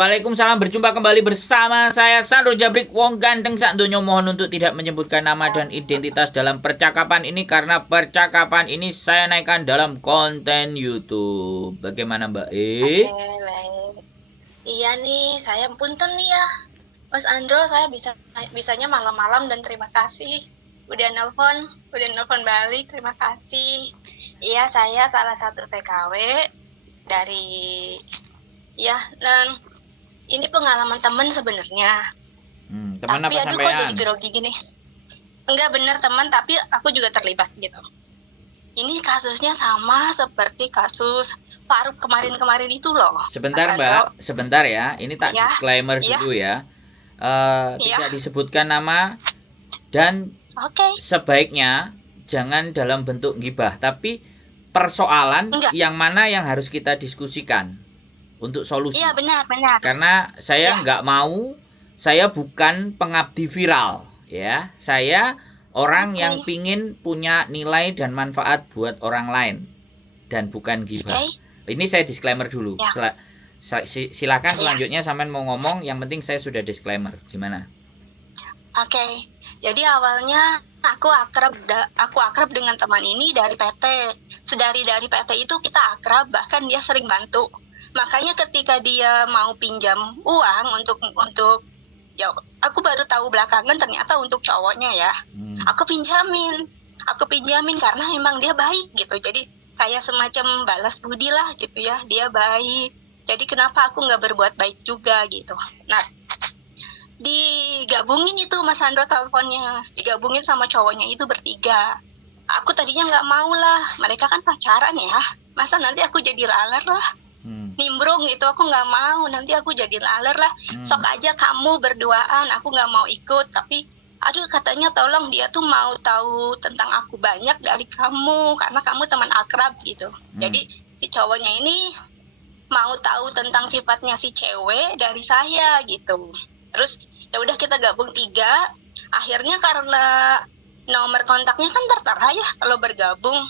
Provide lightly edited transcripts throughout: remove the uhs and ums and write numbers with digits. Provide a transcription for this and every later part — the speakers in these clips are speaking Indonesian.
Waalaikumsalam, berjumpa kembali bersama saya Sandro Jabrik Wong Ganteng sak donya. Mohon untuk tidak menyebutkan nama dan identitas dalam percakapan ini karena percakapan ini saya naikkan dalam konten YouTube. Bagaimana Mbak Oke, baik. Iya nih, saya punten nih ya. Mas Andro, saya bisanya malam-malam dan terima kasih udah nelpon balik, terima kasih. Iya, saya salah satu TKW dari ya, dan ini pengalaman temen sebenarnya. Teman Tapi apa aduh kok jadi sampean? grogi gini. Enggak bener teman, tapi aku juga terlibat gitu. Ini kasusnya sama seperti kasus Faruk kemarin-kemarin itu loh, Mas Sebentar Andro. Mbak, sebentar ya. Ini tak Ya, disclaimer iya, dulu ya. iya. Tidak disebutkan nama dan Oke. sebaiknya jangan dalam bentuk gibah, tapi persoalan Enggak. yang mana yang harus kita diskusikan untuk solusi. Iya, benar. Karena saya Ya, nggak mau, saya bukan pengabdi viral, ya. Saya orang oke. yang pingin punya nilai dan manfaat buat orang lain dan bukan gibah. Oke. Ini saya disclaimer dulu. Ya, Silakan ya. selanjutnya sampean mau ngomong, yang penting saya sudah disclaimer. Gimana? Oke. Jadi awalnya aku akrab dengan teman ini dari PT. Dari PT itu kita akrab, bahkan dia sering bantu. Makanya ketika dia mau pinjam uang untuk ya aku baru tahu belakangan ternyata untuk cowoknya ya. Aku pinjamin karena memang dia baik gitu. Jadi kayak semacam balas budi lah gitu ya. Dia baik. Jadi kenapa aku nggak berbuat baik juga gitu. Nah, digabungin itu Mas Andro teleponnya, digabungin sama cowoknya itu bertiga. Aku tadinya nggak mau lah, mereka kan pacaran ya, masa nanti aku jadi laler lah, nimbrung gitu, aku nggak mau, nanti aku jadi laler lah. Sok aja kamu berduaan, aku nggak mau ikut, tapi aduh katanya tolong dia tuh mau tahu tentang aku banyak dari kamu, karena kamu teman akrab gitu. Jadi si cowoknya ini mau tahu tentang sifatnya si cewek dari saya gitu. Terus ya udah kita gabung 3. Akhirnya karena nomor kontaknya kan tertera ya kalau bergabung.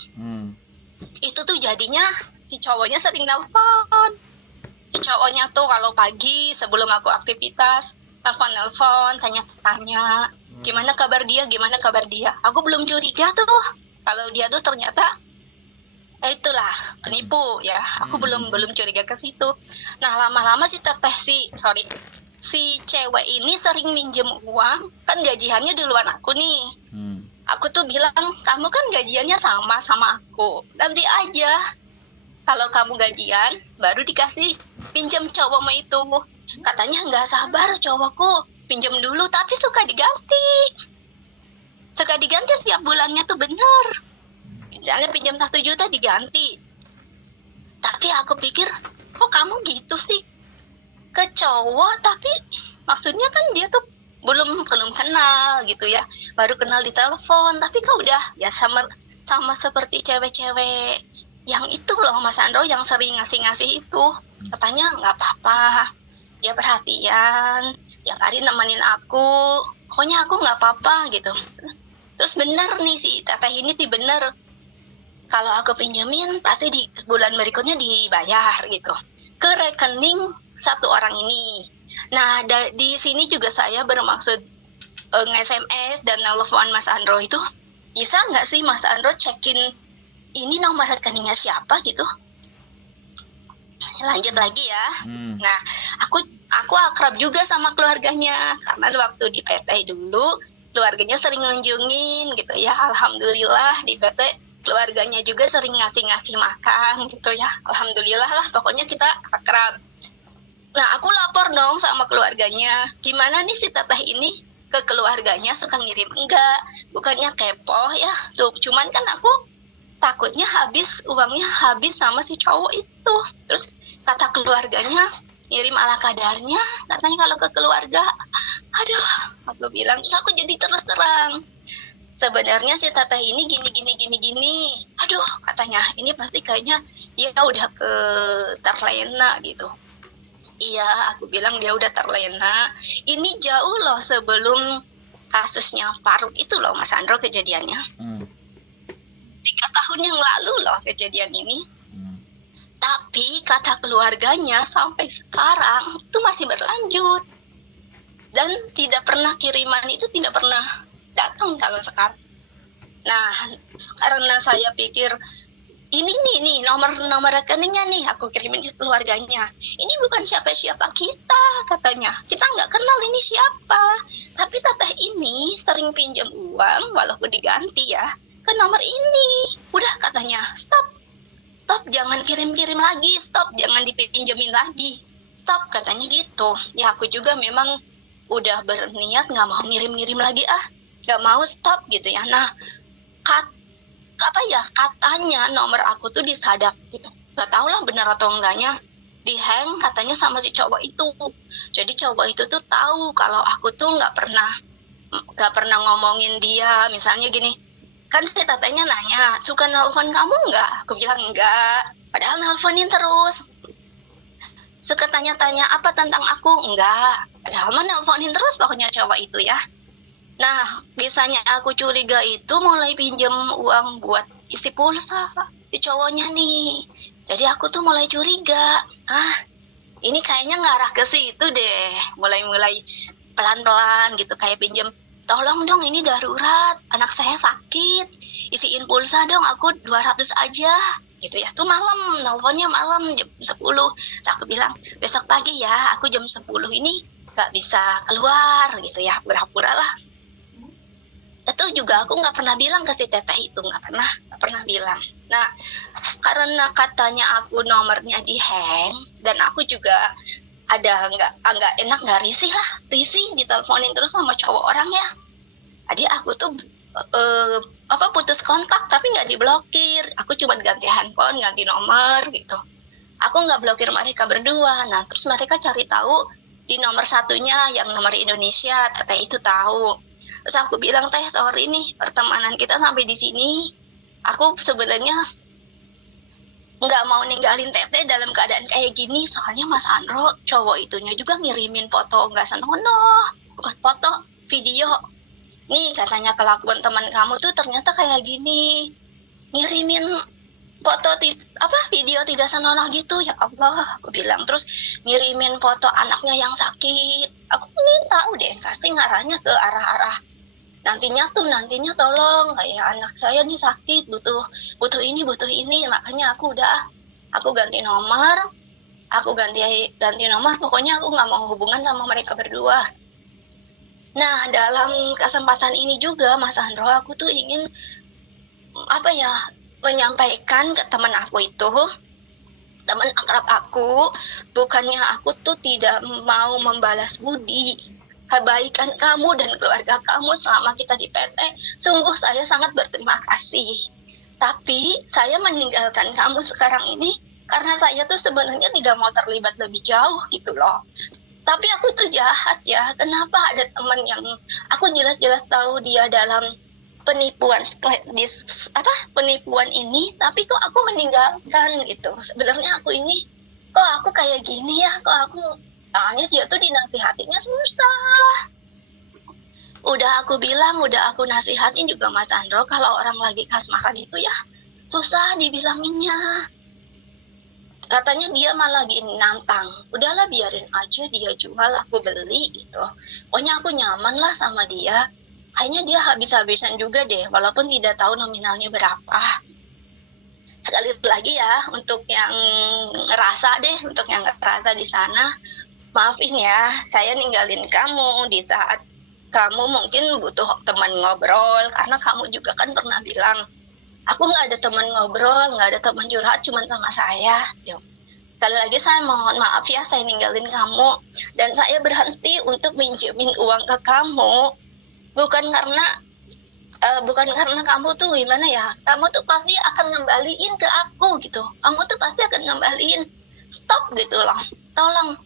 Itu tuh jadinya si cowoknya sering nelpon. Si cowoknya tuh kalau pagi sebelum aku aktivitas nelpon, tanya-tanya gimana kabar dia. Aku belum curiga tuh kalau dia tuh ternyata itulah penipu ya. Aku belum curiga ke situ. Nah, lama-lama si cewek ini sering minjem uang, kan gajiannya duluan aku nih. Aku tuh bilang, kamu kan gajiannya sama aku, nanti aja kalau kamu gajian baru dikasih pinjam cowokmu itu. Katanya nggak sabar cowokku, pinjam dulu, tapi suka diganti setiap bulannya tuh bener. Misalnya pinjam 1 juta diganti. Tapi aku pikir, kok kamu gitu sih ke cowok, tapi maksudnya kan dia tuh belum kenal gitu ya, baru kenal di telepon, tapi kok udah ya sama seperti cewek-cewek yang itu loh Mas Andro, yang sering ngasih itu. Katanya nggak apa-apa, dia perhatian, tiap hari nemenin aku, pokoknya aku nggak apa-apa gitu. Terus bener nih si teteh ini tuh bener, kalau aku pinjemin pasti di bulan berikutnya dibayar gitu ke rekening satu orang ini. Nah, di sini juga saya bermaksud nge-SMS dan nelfon Mas Andro itu, bisa nggak sih Mas Andro cekin ini nomor rekeningnya siapa gitu? Lanjut lagi ya. Nah, aku akrab juga sama keluarganya karena waktu di PT dulu keluarganya sering ngunjungin gitu ya. Alhamdulillah di PT keluarganya juga sering ngasih makan gitu ya. Alhamdulillah lah, pokoknya kita akrab. Nah, aku lapor dong sama keluarganya. Gimana nih si teteh ini ke keluarganya, suka ngirim enggak? Bukannya kepo ya. Tuh, cuman kan aku takutnya uangnya habis sama si cowok itu. Terus kata keluarganya ngirim ala kadarnya, katanya kalau ke keluarga. Aduh, aku bilang, terus aku jadi terus terang. Sebenarnya si teteh ini gini. Aduh, katanya ini pasti kayaknya dia udah terlena gitu. Iya, aku bilang dia udah terlena. Ini jauh loh sebelum kasusnya Faruk itu loh Mas Andro kejadiannya. 3 tahun yang lalu loh kejadian ini. Tapi kata keluarganya sampai sekarang itu masih berlanjut. Dan tidak pernah kiriman itu tidak pernah datang kalau sekarang. Nah, karena saya pikir ini nih nomor rekeningnya nih, aku kirimin ke keluarganya. Ini bukan siapa-siapa kita, katanya. Kita nggak kenal ini siapa. Tapi teteh ini sering pinjam uang walaupun diganti ya ke nomor ini. Udah, katanya, stop, jangan kirim-kirim lagi, stop, jangan dipinjemin lagi, stop, katanya gitu. Ya aku juga memang udah berniat nggak mau ngirim-ngirim lagi, nggak mau, stop gitu ya. Nah, katanya nomor aku tuh disadap gitu, nggak tahu lah benar atau enggaknya, dihang katanya sama si cowok itu. Jadi cowok itu tuh tahu kalau aku tuh nggak pernah ngomongin dia. Misalnya gini, kan si tetenya nanya, suka nelfon kamu nggak? Aku bilang enggak, padahal nelfonin terus. Suka tanya-tanya apa tentang aku? Enggak, padahal mah nelfonin terus pokoknya cowok itu ya. Nah, biasanya aku curiga itu mulai pinjam uang buat isi pulsa si cowoknya nih. Jadi aku tuh mulai curiga, ini kayaknya ngarah ke situ deh. Mulai pelan-pelan gitu, kayak pinjam, tolong dong ini darurat, anak saya sakit, isiin pulsa dong, aku 200 aja. Gitu ya, tuh malam, nelfonnya malam jam 10. Terus aku bilang, besok pagi ya, aku jam 10 ini gak bisa keluar gitu ya, pura-pura lah. Itu juga aku nggak pernah bilang ke si teteh itu, nggak pernah bilang. Nah, karena katanya aku nomornya di-hang dan aku juga ada nggak enak, nggak risih diteleponin terus sama cowok orang ya. Jadi aku tuh putus kontak tapi nggak diblokir. Aku cuma ganti handphone, ganti nomor gitu. Aku nggak blokir mereka berdua. Nah, terus mereka cari tahu di nomor satunya yang nomor Indonesia, teteh itu tahu. Terus aku bilang, teh sorry nih pertemanan kita sampai di sini. Aku sebenarnya nggak mau ninggalin teteh dalam keadaan kayak gini. Soalnya Mas Andro cowok itunya juga ngirimin foto nggak senonoh, bukan foto, video. Nih katanya kelakuan teman kamu tuh ternyata kayak gini, ngirimin foto video tidak senonoh gitu. Ya Allah, aku bilang. Terus ngirimin foto anaknya yang sakit. Aku ingin tahu deh, pasti ngarahnya ke arah-arah nantinya tolong, kayak anak saya nih sakit, butuh ini, makanya aku ganti nomor, pokoknya aku nggak mau hubungan sama mereka berdua. Nah, dalam kesempatan ini juga Mas Andro, aku tuh ingin menyampaikan ke teman aku itu, teman akrab aku, bukannya aku tuh tidak mau membalas budi kebaikan kamu dan keluarga kamu selama kita di PT. Sungguh saya sangat berterima kasih. Tapi saya meninggalkan kamu sekarang ini karena saya tuh sebenarnya tidak mau terlibat lebih jauh gitu loh. Tapi aku tuh jahat ya. Kenapa ada teman yang aku jelas-jelas tahu dia dalam penipuan ini, tapi kok aku meninggalkan gitu. Sebenarnya aku ini, kok aku kayak gini ya, soalnya dia tuh dinasihatinya susah. Udah aku bilang, udah aku nasihatin juga Mas Andro, kalau orang lagi kasmaran itu ya susah dibilanginnya. Katanya dia malah lagi nantang. Udahlah biarin aja dia jual, aku beli gitu. Pokoknya aku nyaman lah sama dia. Kayaknya dia habis-habisan juga deh, walaupun tidak tahu nominalnya berapa. Sekali lagi ya, untuk yang ngerasa di sana, maafin ya, saya ninggalin kamu di saat kamu mungkin butuh teman ngobrol, karena kamu juga kan pernah bilang, aku nggak ada teman ngobrol, nggak ada teman curhat, cuma sama saya. Sekali lagi saya mohon maaf ya, saya ninggalin kamu, dan saya berhenti untuk minjemin uang ke kamu, bukan karena kamu tuh gimana ya, kamu tuh pasti akan ngembaliin ke aku gitu, kamu tuh pasti akan ngembaliin. Stop gitu loh, tolong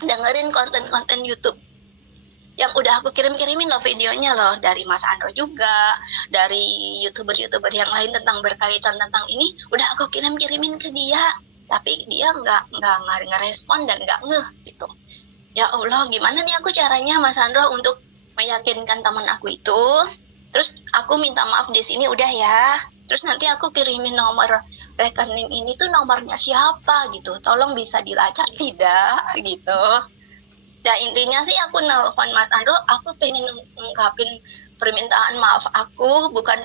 dengerin konten-konten YouTube yang udah aku kirim-kirimin loh videonya loh, dari Mas Andro juga, dari YouTuber-YouTuber yang lain tentang berkaitan tentang ini, udah aku kirim-kirimin ke dia, tapi dia nggak ngerespon dan nggak ngeh gitu. Ya Allah, gimana nih aku caranya Mas Andro untuk meyakinkan teman aku itu? Terus aku minta maaf di sini udah ya. Terus nanti aku kirimin nomor rekening ini tuh nomornya siapa gitu. Tolong bisa dilacak tidak gitu. Ya intinya sih aku nelfon Mas Andro, aku pengen ngungkapin permintaan maaf aku bukan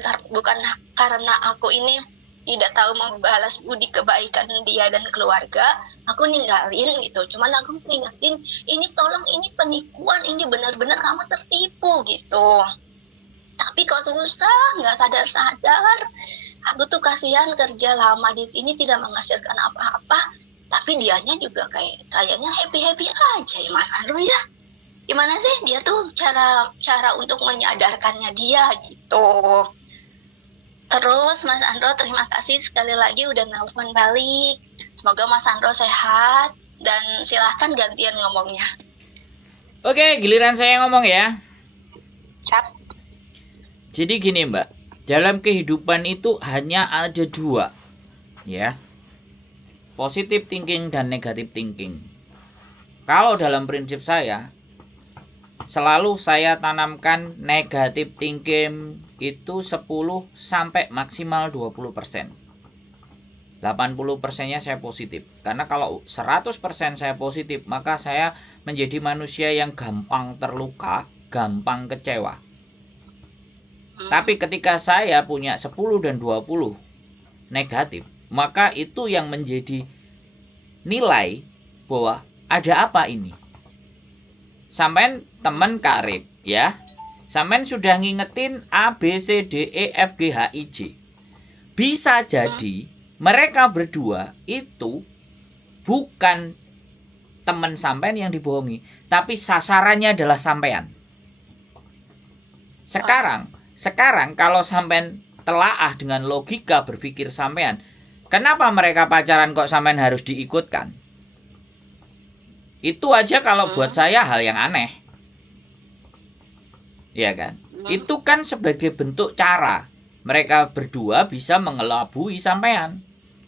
karena aku ini tidak tahu membalas budi kebaikan dia dan keluarga, aku ninggalin gitu. Cuman aku ngingetin, ini tolong, ini penipuan, ini benar-benar kamu tertipu gitu. Tapi kok susah, nggak sadar-sadar. Aku tuh kasihan kerja lama di sini tidak menghasilkan apa-apa. Tapi dianya juga kayaknya happy-happy aja ya Mas Andro ya. Gimana sih dia tuh cara untuk menyadarkannya dia gitu. Terus Mas Andro terima kasih sekali lagi udah nelpon balik. Semoga Mas Andro sehat dan silahkan gantian ngomongnya. Oke, giliran saya ngomong ya. Cap. Jadi gini Mbak, dalam kehidupan itu hanya ada dua, ya. Positive thinking dan negative thinking. Kalau dalam prinsip saya, selalu saya tanamkan negative thinking itu 10 sampai maksimal 20%. 80%-nya saya positif. Karena kalau 100% saya positif, maka saya menjadi manusia yang gampang terluka, gampang kecewa. Tapi ketika saya punya 10 dan 20 negatif, maka itu yang menjadi nilai bahwa ada apa ini. Sampean teman karib ya. Sampean sudah ngingetin A, B, C, D, E, F, G, H, I, J. Bisa jadi mereka berdua itu bukan teman sampean yang dibohongi, tapi sasarannya adalah sampean. Sekarang kalau sampean telaah dengan logika berpikir sampean, kenapa mereka pacaran kok sampean harus diikutkan? Itu aja kalau buat saya hal yang aneh. Ya kan? Itu kan sebagai bentuk cara mereka berdua bisa mengelabui sampean.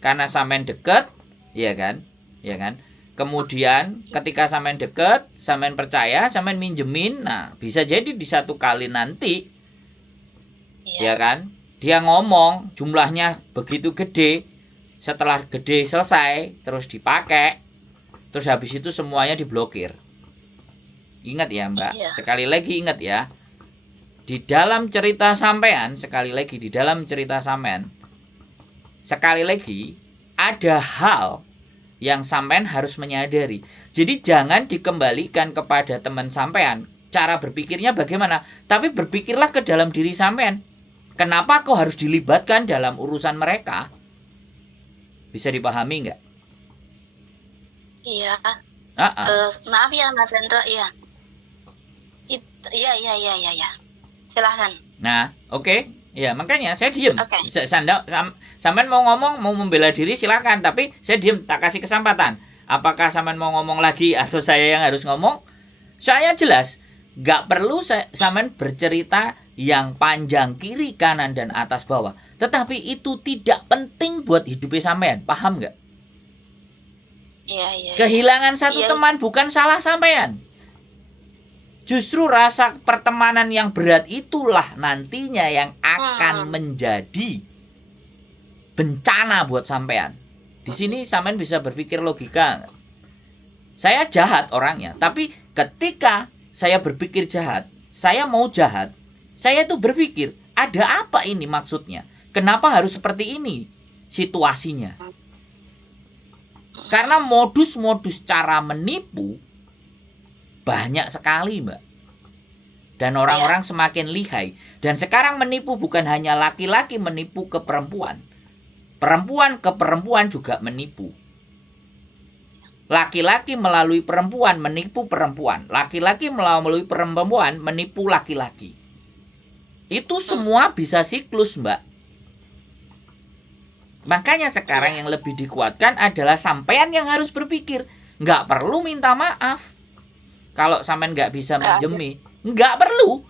Karena sampean deket, ya kan? Ya kan? Kemudian ketika sampean deket, sampean percaya, sampean minjemin, nah bisa jadi di satu kali nanti, ya kan? Dia ngomong jumlahnya begitu gede, setelah gede selesai terus dipakai, terus habis itu semuanya diblokir. Ingat ya Mbak, sekali lagi ingat ya, di dalam cerita sampean, sekali lagi di dalam cerita sampean, sekali lagi ada hal yang sampean harus menyadari. Jadi jangan dikembalikan kepada teman sampean cara berpikirnya bagaimana, tapi berpikirlah ke dalam diri sampean. Kenapa kau harus dilibatkan dalam urusan mereka? Bisa dipahami nggak? Iya. Maaf ya Mas Hendro, iya. Iya. Silahkan. Nah, oke. Ya, makanya saya diem. Sampean mau ngomong, mau membela diri silakan, tapi saya diem, tak kasih kesempatan. Apakah sampean mau ngomong lagi atau saya yang harus ngomong? Saya jelas, nggak perlu sampean bercerita yang panjang kiri kanan dan atas bawah, tetapi itu tidak penting buat hidupnya sampean, paham nggak? Iya. Kehilangan satu teman bukan salah sampean. Justru rasa pertemanan yang berat itulah nantinya yang akan menjadi bencana buat sampean. Di sini sampean bisa berpikir logika. Saya jahat orangnya, tapi ketika saya berpikir jahat, saya mau jahat, saya tuh berpikir, ada apa ini maksudnya? Kenapa harus seperti ini situasinya? Karena modus-modus cara menipu banyak sekali, Mbak. Dan orang-orang semakin lihai. Dan sekarang menipu bukan hanya laki-laki menipu ke perempuan. Perempuan ke perempuan juga menipu. Laki-laki melalui perempuan menipu perempuan. Laki-laki melalui perempuan menipu laki-laki. Itu semua bisa siklus, Mbak. Makanya sekarang yang lebih dikuatkan adalah sampean yang harus berpikir. Nggak perlu minta maaf. Kalau sampean nggak bisa minjemi, nggak perlu.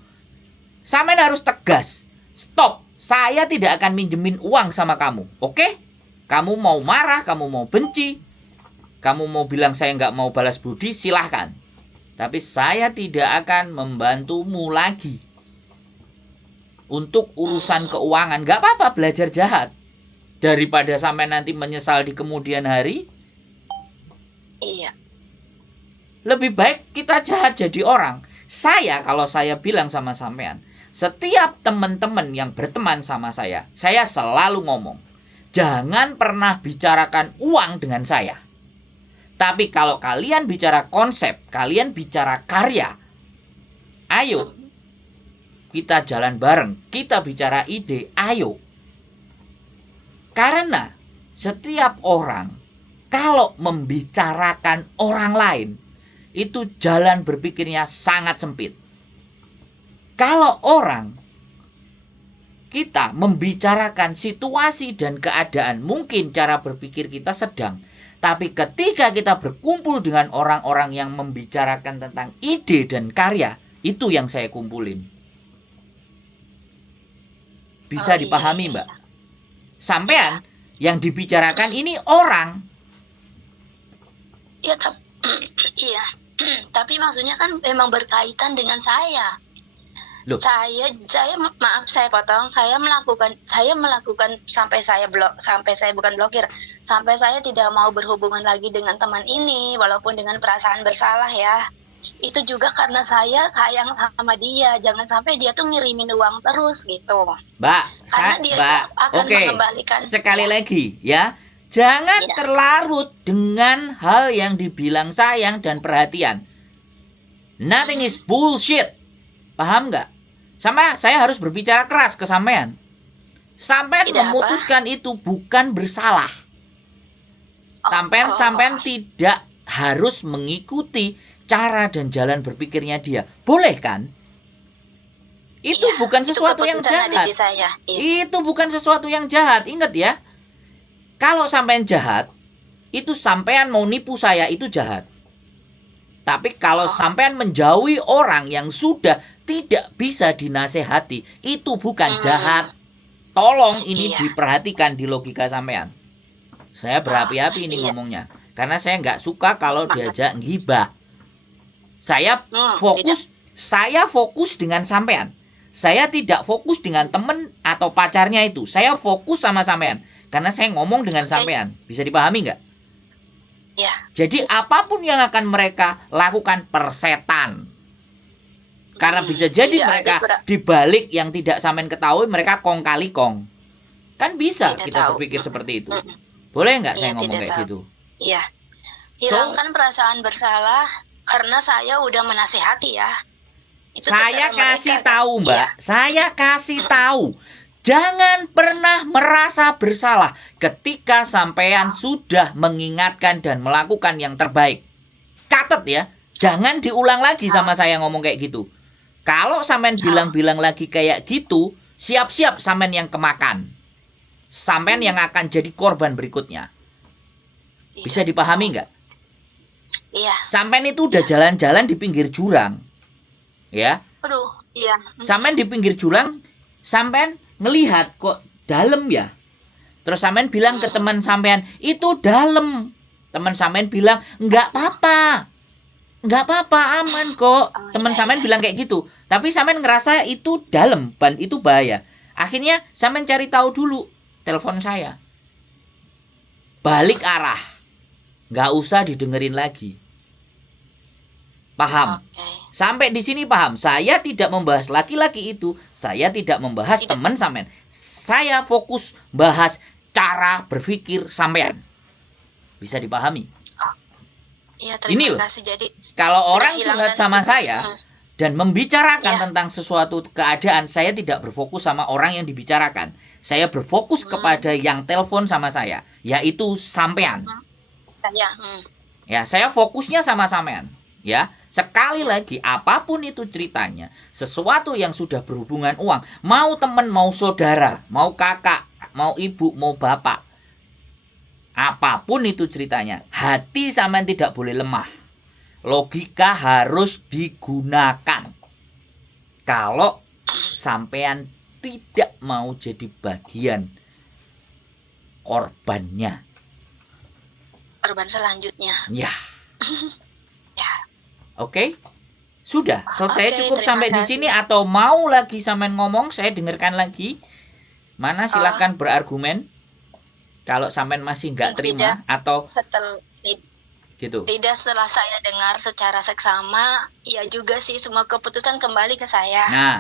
Sampean harus tegas. Stop. Saya tidak akan minjemin uang sama kamu. Oke? Kamu mau marah, kamu mau benci, kamu mau bilang saya nggak mau balas budi, silahkan. Tapi saya tidak akan membantumu lagi. untuk urusan keuangan. Nggak apa-apa belajar jahat. Daripada sampai nanti menyesal di kemudian hari. Iya. Lebih baik kita jahat jadi orang. Kalau saya bilang sama sampean, setiap teman-teman yang berteman sama saya selalu ngomong, jangan pernah bicarakan uang dengan saya. Tapi kalau kalian bicara konsep, kalian bicara karya, ayo kita jalan bareng, kita bicara ide, ayo. Karena setiap orang kalau membicarakan orang lain, itu jalan berpikirnya sangat sempit. Kalau kita membicarakan situasi dan keadaan, mungkin cara berpikir kita sedang. Tapi ketika kita berkumpul dengan orang-orang yang membicarakan tentang ide dan karya, itu yang saya kumpulin. Bisa dipahami, Mbak? Sampean yang dibicarakan ini orang. Ya, iya. Tapi maksudnya kan memang berkaitan dengan saya. Loh. Saya maaf saya potong, saya melakukan sampai saya bukan blokir, sampai saya tidak mau berhubungan lagi dengan teman ini walaupun dengan perasaan bersalah ya. Itu juga karena saya sayang sama dia, jangan sampai dia tuh ngirimin uang terus gitu. Mbak, karena dia akan mengembalikan. Sekali lagi ya, jangan terlarut dengan hal yang dibilang sayang dan perhatian. Nothing is bullshit. Paham nggak? Sama saya harus berbicara keras ke sampean. Sampean memutuskan itu bukan bersalah. Sampean tidak harus mengikuti cara dan jalan berpikirnya dia. Boleh kan? Itu bukan sesuatu yang jahat. Itu bukan sesuatu yang jahat. Ingat ya. Kalau sampean jahat, itu sampean mau nipu saya, itu jahat. Tapi kalau sampean menjauhi orang yang sudah tidak bisa dinasehati, itu bukan jahat. Tolong ini diperhatikan di logika sampean. Saya berapi-api ini ngomongnya. Karena saya nggak suka kalau diajak ngibah. Saya fokus dengan sampean. Saya tidak fokus dengan temen atau pacarnya itu. Saya fokus sama sampean. Karena saya ngomong dengan sampean. Bisa dipahami nggak? Ya. Jadi apapun yang akan mereka lakukan persetan. Karena bisa jadi mereka dibalik yang tidak sampean ketahui, mereka kong kali kong. Kan bisa kita berpikir seperti itu. Boleh nggak saya ngomong kayak gitu? Iya. Hilangkan perasaan bersalah karena saya udah menasihati ya. Itu saya kasih tahu Mbak. Saya kasih tahu. Jangan pernah merasa bersalah ketika sampean sudah mengingatkan dan melakukan yang terbaik. Catat ya, jangan diulang lagi sama saya ngomong kayak gitu. Kalau sampean bilang-bilang lagi kayak gitu, siap-siap sampean yang kemakan. Sampean yang akan jadi korban berikutnya. Bisa dipahami nggak? Iya. Sampean itu udah jalan-jalan di pinggir jurang. Ya. Aduh, iya. Sampean di pinggir jurang, sampean ngelihat kok dalam ya. Terus sampean bilang ke teman sampean, itu dalam. Teman sampean bilang, enggak apa-apa. Enggak apa-apa, aman kok. Teman sampean bilang kayak gitu. Tapi sampean ngerasa itu dalam, ban itu bahaya. Akhirnya sampean cari tahu dulu, telepon saya. Balik arah. Enggak usah didengerin lagi. Paham? Sampai di sini paham. Saya tidak membahas laki-laki itu. Saya tidak membahas teman sampean. Saya fokus bahas cara berpikir sampean. Bisa dipahami? Iya, ini loh. Jadi kalau orang curhat sama saya dan membicarakan tentang sesuatu keadaan, saya tidak berfokus sama orang yang dibicarakan. Saya berfokus kepada yang telepon sama saya, yaitu sampean. Ya, saya fokusnya sama sampean. Ya, sekali lagi, apapun itu ceritanya, sesuatu yang sudah berhubungan uang, mau teman, mau saudara, mau kakak, mau ibu, mau bapak, apapun itu ceritanya, hati sampean tidak boleh lemah. Logika harus digunakan. Kalau sampean tidak mau jadi bagian korbannya. Korban selanjutnya. Ya. Ya. Oke? Sudah, selesai Oke, cukup terima sampai di kasih. sini atau mau lagi sampean ngomong, saya dengarkan lagi. Mana silakan berargumen. Kalau sampean masih nggak terima atau gitu. Tidak, setelah saya dengar secara seksama, ya juga sih semua keputusan kembali ke saya. Nah,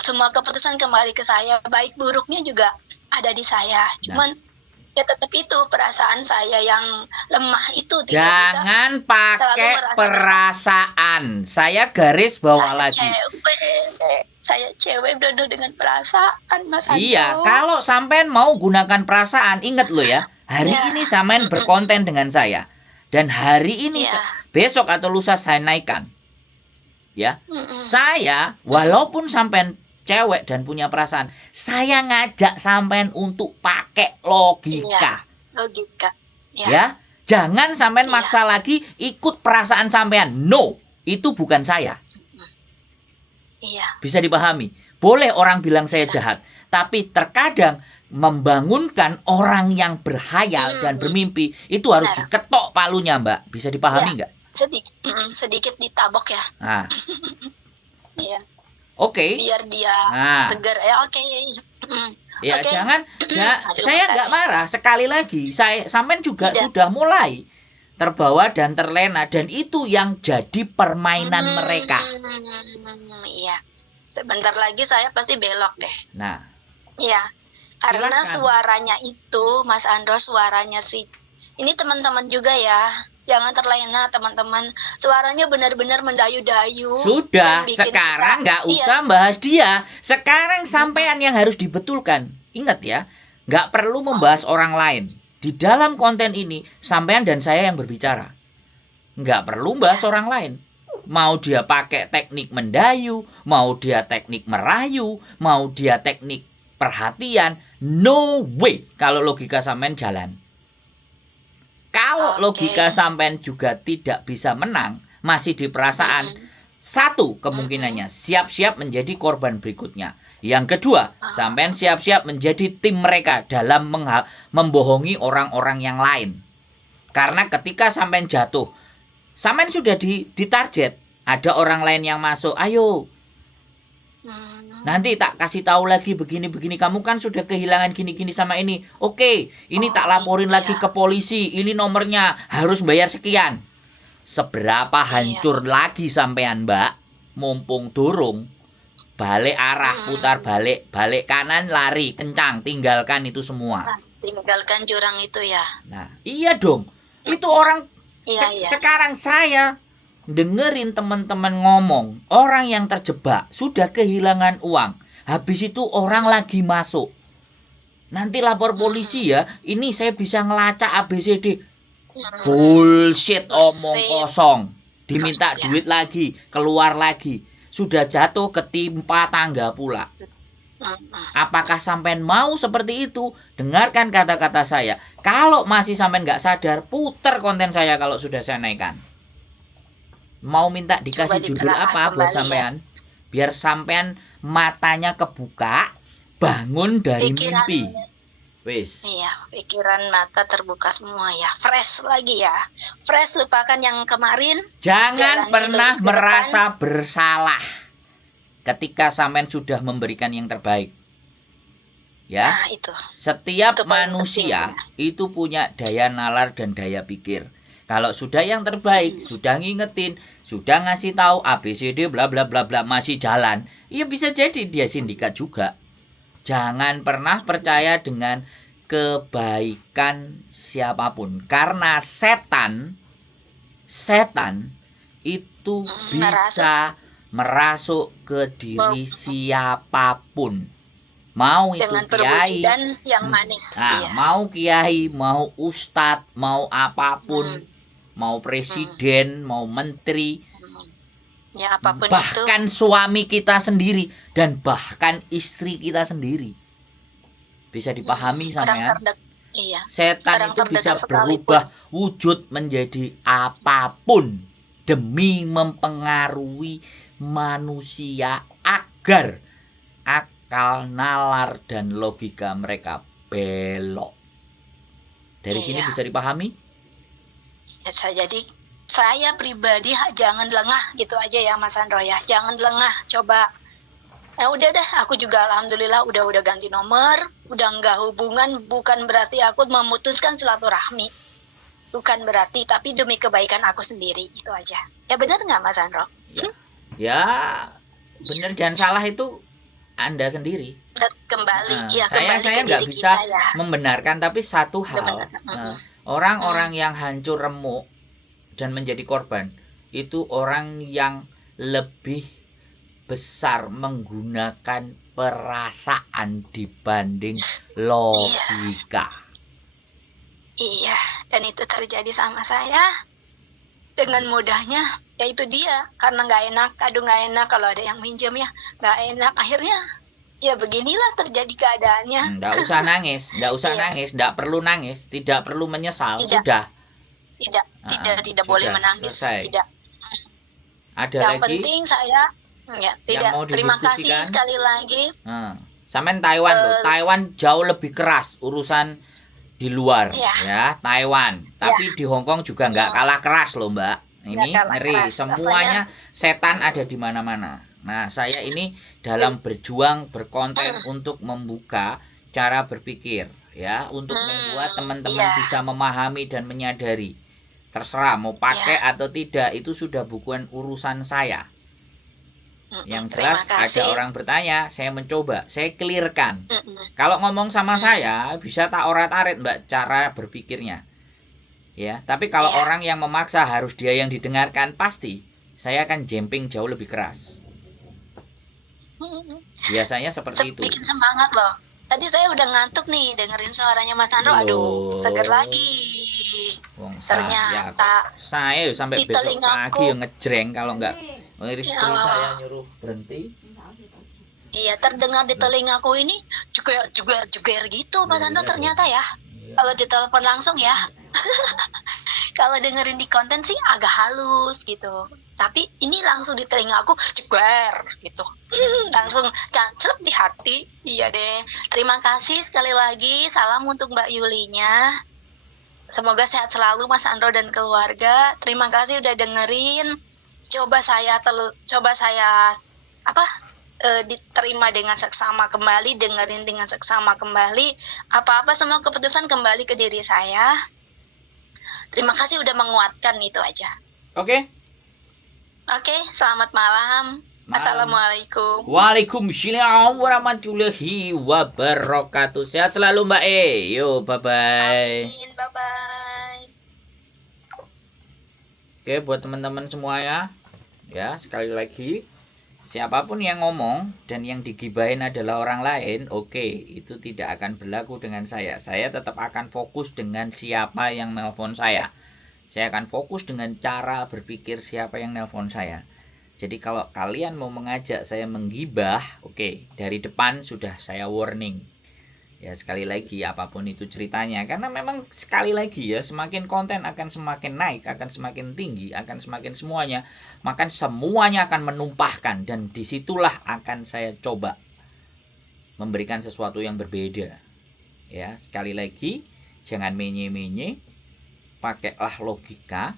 Semua keputusan kembali ke saya, baik buruknya juga ada di saya. Cuman ya tetap itu perasaan saya yang lemah itu tidak jangan bisa pakai perasaan. Saya garis bawah lagi. Saya cewek duduk dengan perasaan, Mas Ando. Iya, kalau sampean mau gunakan perasaan, ingat lo ya. Hari ini sampean berkonten dengan saya. Dan hari ini, besok atau lusa saya naikkan. Ya, saya walaupun sampean cewek dan punya perasaan, saya ngajak sampean untuk pakai logika. Logika. Ya, jangan sampean maksa lagi ikut perasaan sampean. No, itu bukan saya. Iya. Bisa dipahami. Boleh orang bilang saya jahat, tapi terkadang membangunkan orang yang berhayal dan bermimpi itu harus diketok palunya, Mbak. Bisa dipahami nggak? Sedikit ditabok ya. Nah. Iya. Oke. Biar dia segar. Oke. Ya, jangan. Saya nggak marah. Sekali lagi, sampean juga sudah mulai terbawa dan terlena, dan itu yang jadi permainan mereka. Iya. Sebentar lagi saya pasti belok deh. Nah. Iya. Karena suaranya itu, Mas Andro, suaranya sih. Ini teman-teman juga ya. Jangan terlena teman-teman. Suaranya benar-benar mendayu-dayu. Sudah, sekarang nggak usah bahas dia. Sekarang sampean yang harus dibetulkan. Ingat ya, nggak perlu membahas orang lain. Di dalam konten ini, sampean dan saya yang berbicara. Nggak perlu bahas orang lain. Mau dia pakai teknik mendayu, mau dia teknik merayu, mau dia teknik perhatian, no way kalau logika sampean jalan. Kalau logika sampean juga tidak bisa menang, masih di perasaan, satu kemungkinannya siap-siap menjadi korban berikutnya. Yang kedua, sampean siap-siap menjadi tim mereka dalam membohongi orang-orang yang lain. Karena ketika sampean jatuh, sampean sudah ditarget, ada orang lain yang masuk, ayo. Nanti tak kasih tahu lagi begini-begini, kamu kan sudah kehilangan gini-gini sama ini. Oke, ini tak laporin lagi ke polisi, ini nomornya harus bayar sekian. Seberapa hancur lagi sampean, Mbak? Mumpung durung, balik arah, putar balik kanan, lari kencang, tinggalkan itu semua. Tinggalkan jurang itu ya. Nah, iya dong. Itu orang sekarang saya dengerin teman-teman ngomong, orang yang terjebak sudah kehilangan uang. Habis itu orang lagi masuk. Nanti lapor polisi ya. Ini saya bisa ngelacak ABCD. Bullshit, omong kosong. Diminta duit lagi, keluar lagi. Sudah jatuh ketimpa tangga pula. Apakah sampean mau seperti itu? Dengarkan kata-kata saya. Kalau masih sampean nggak sadar, putar konten saya kalau sudah saya naikkan. Mau minta dikasih judul apa buat sampean? Biar sampean matanya kebuka, bangun dari mimpi. Wis. Iya, pikiran mata terbuka semua ya. Fresh lagi ya. Fresh, lupakan yang kemarin. Jangan pernah merasa bersalah ketika sampean sudah memberikan yang terbaik. Ya. Nah, itu. Setiap manusia itu punya daya nalar dan daya pikir. Kalau sudah yang terbaik, sudah ngingetin, sudah ngasih tahu ABCD bla bla bla bla masih jalan, ya bisa jadi dia sindikat juga. Jangan pernah percaya dengan kebaikan siapapun, karena setan itu bisa merasuk ke diri siapapun. Mau itu kiai, yang manis. Mau kiai, mau ustadz, mau apapun. Mau presiden, mau menteri, ya, apapun bahkan itu. Suami kita sendiri dan bahkan istri kita sendiri. Bisa dipahami sampean? Setan itu bisa berubah wujud menjadi apapun demi mempengaruhi manusia agar akal, nalar, dan logika mereka belok. Dari sini bisa dipahami? Jadi saya pribadi jangan lengah gitu aja ya Mas Andro ya. Jangan lengah, coba. Ya udah deh, aku juga alhamdulillah udah ganti nomor, udah nggak hubungan, bukan berarti aku memutuskan silaturahmi. Bukan berarti, tapi demi kebaikan aku sendiri, itu aja. Ya benar nggak Mas Andro? Ya, benar dan salah itu Anda sendiri. Kembali saya ke nggak diri bisa kita ya. membenarkan, tapi satu hal, orang-orang yang hancur remuk dan menjadi korban itu orang yang lebih besar menggunakan perasaan dibanding logika. Iya, dan itu terjadi sama saya dengan mudahnya. Ya itu dia, karena nggak enak, nggak enak kalau ada yang minjem ya, nggak enak. Akhirnya ya beginilah terjadi keadaannya. Nggak usah nangis, nggak perlu nangis, tidak perlu menyesal, sudah. Tidak boleh menangis, selesai. tidak. Ada yang lagi? Penting saya tidak. Terima kasih sekali lagi. Sampai Taiwan tuh, Taiwan jauh lebih keras urusan di luar ya Taiwan, tapi di Hong Kong juga nggak kalah keras loh Mbak. Ini ngeri, semuanya setan ada di mana-mana. Nah, saya ini dalam berjuang berkonten untuk membuka cara berpikir ya, untuk membuat teman-teman bisa memahami dan menyadari. Terserah mau pakai atau tidak, itu sudah bukan urusan saya. Yang jelas ada orang bertanya, saya mencoba, saya clearkan. Kalau ngomong sama saya bisa tak orat-arit Mbak cara berpikirnya. Ya, tapi kalau orang yang memaksa harus dia yang didengarkan, pasti saya akan jemping jauh lebih keras. Biasanya seperti itu. Bikin semangat loh. Tadi saya udah ngantuk nih dengerin suaranya Mas Andro. Aduh, seger lagi. Ternyata saya sampai besok pagi ngejreng kalau enggak istri saya nyuruh berhenti. Iya, terdengar di telingaku ini juger gitu Mas Andro ternyata ya. Kalau ditelepon langsung ya. Kalau dengerin di konten sih agak halus gitu. Tapi ini langsung di telinga aku jeger gitu. Langsung canclep di hati. Iya deh. Terima kasih sekali lagi. Salam untuk Mbak Yulinya. Semoga sehat selalu Mas Andro dan keluarga. Terima kasih udah dengerin. Coba saya diterima dengan seksama kembali, dengerin dengan seksama kembali. Apa-apa semua keputusan kembali ke diri saya. Terima kasih udah menguatkan, itu aja. Oke, selamat malam. Assalamualaikum. Waalaikumsalam warahmatullahi wabarakatuh. Sehat selalu Mbak E. Yo, bye-bye. Amin, bye-bye. Oke, buat teman-teman semuanya, ya sekali lagi, siapapun yang ngomong dan yang digibahin adalah orang lain, oke, itu tidak akan berlaku dengan saya. Saya tetap akan fokus dengan siapa yang nelpon saya. Saya akan fokus dengan cara berpikir siapa yang nelpon saya. Jadi kalau kalian mau mengajak saya menggibah, oke, dari depan sudah saya warning. Ya sekali lagi apapun itu ceritanya, karena memang sekali lagi ya, semakin konten akan semakin naik, akan semakin tinggi, akan semakin semuanya, maka semuanya akan menumpahkan, dan disitulah akan saya coba memberikan sesuatu yang berbeda. Ya sekali lagi, jangan menye-menye, pakailah logika.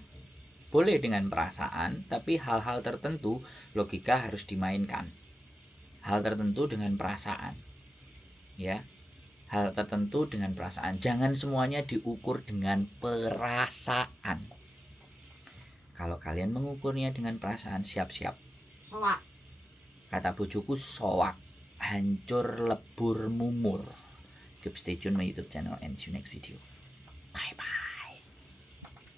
Boleh dengan perasaan, tapi hal-hal tertentu logika harus dimainkan. Hal tertentu dengan perasaan. Ya. Hal tertentu dengan perasaan. Jangan semuanya diukur dengan perasaan. Kalau kalian mengukurnya dengan perasaan, siap-siap. Soak. Kata bojoku soak. Hancur lebur mumur. Keep stay tune my YouTube channel and see you next video. Bye bye.